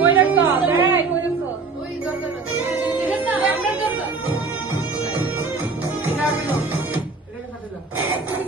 কই রাখছো? এই কই রাখছো? ওই দরকার না। দেখেন না? আপনার দরকার। এটা আসলো। এটা কাটে দাও।